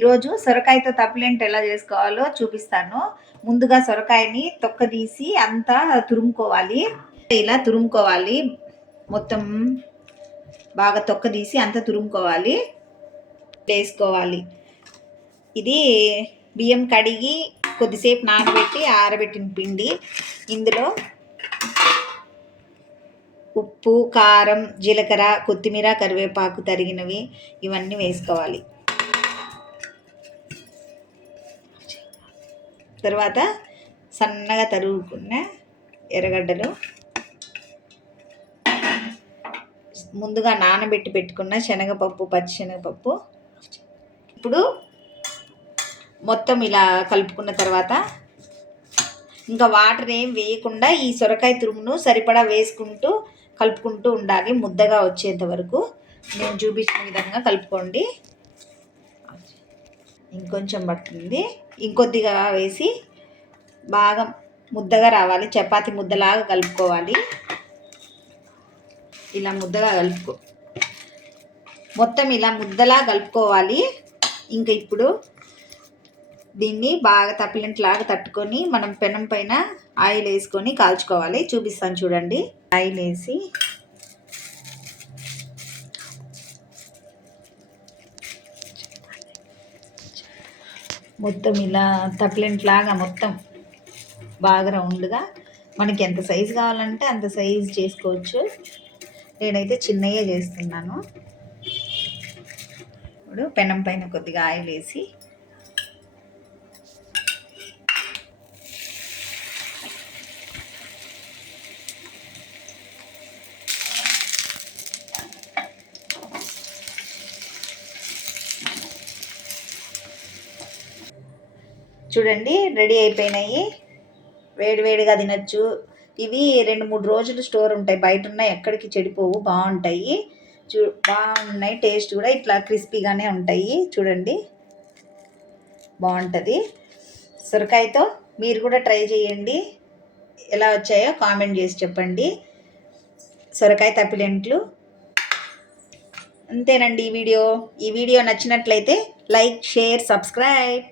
ఈరోజు సొరకాయతో తప్పలేంటి ఎలా చేసుకోవాలో చూపిస్తాను. ముందుగా సొరకాయని తొక్కదీసి అంతా తురుముకోవాలి. ఇలా తురుముకోవాలి. మొత్తం బాగా తొక్కదీసి అంతా తురుముకోవాలి. వేసుకోవాలి. ఇది బియ్యం కడిగి కొద్దిసేపు నానబెట్టి ఆరబెట్టిన పిండి. ఇందులో ఉప్పు కారం జీలకర్ర కొత్తిమీర కరివేపాకు తరిగినవి ఇవన్నీ వేసుకోవాలి. తర్వాత సన్నగా తరుగుకున్న ఎర్రగడ్డలు ముందుగా నానబెట్టి పెట్టుకున్న శనగపప్పు పచ్చిశనగపప్పు ఇప్పుడు మొత్తం ఇలా కలుపుకున్న తర్వాత ఇంకా వాటర్ ఏం వేయకుండా ఈ సొరకాయ తురుమును సరిపడా వేసుకుంటూ కలుపుకుంటూ ఉండాలి ముద్దగా వచ్చేంత వరకు. నేను చూపించిన విధంగా కలుపుకోండి. ఇంకొంచెం పడుతుంది ఇంకొద్దిగా వేసి బాగా ముద్దగా రావాలి. చపాతి ముద్దలాగా కలుపుకోవాలి. ఇలా ముద్దగా కలుపుకో మొత్తం ఇలా ముద్దలా కలుపుకోవాలి. ఇంకా ఇప్పుడు దీన్ని బాగా తప్పిలింట్లాగా తట్టుకొని మనం పెనం పైన ఆయిల్ వేసుకొని కాల్చుకోవాలి. చూపిస్తాను చూడండి. ఆయిల్ వేసి మొత్తం ఇలా తప్లింట్లాగా మొత్తం బాగా రౌండ్గా. మనకి ఎంత సైజు కావాలంటే అంత సైజు చేసుకోవచ్చు. నేనైతే చిన్నయే చేస్తున్నాను. ఇప్పుడు పెనం పైన కొద్దిగా ఆయిల్ వేసి చూడండి రెడీ అయిపోయినాయి. వేడివేడిగా తినచ్చు. ఇవి రెండు మూడు రోజులు స్టోర్ ఉంటాయి. బయట ఉన్నాయి ఎక్కడికి చెడిపోవు బాగుంటాయి. చూ బాగున్నాయి టేస్ట్ కూడా ఇట్లా క్రిస్పీగానే ఉంటాయి. చూడండి బాగుంటుంది. సొరకాయతో మీరు కూడా ట్రై చేయండి. ఎలా వచ్చాయో కామెంట్ చేసి చెప్పండి. సొరకాయ తప్పిలెంట్లు. అంతేనండి ఈ వీడియో. ఈ వీడియో నచ్చినట్లయితే లైక్ షేర్ సబ్స్క్రైబ్.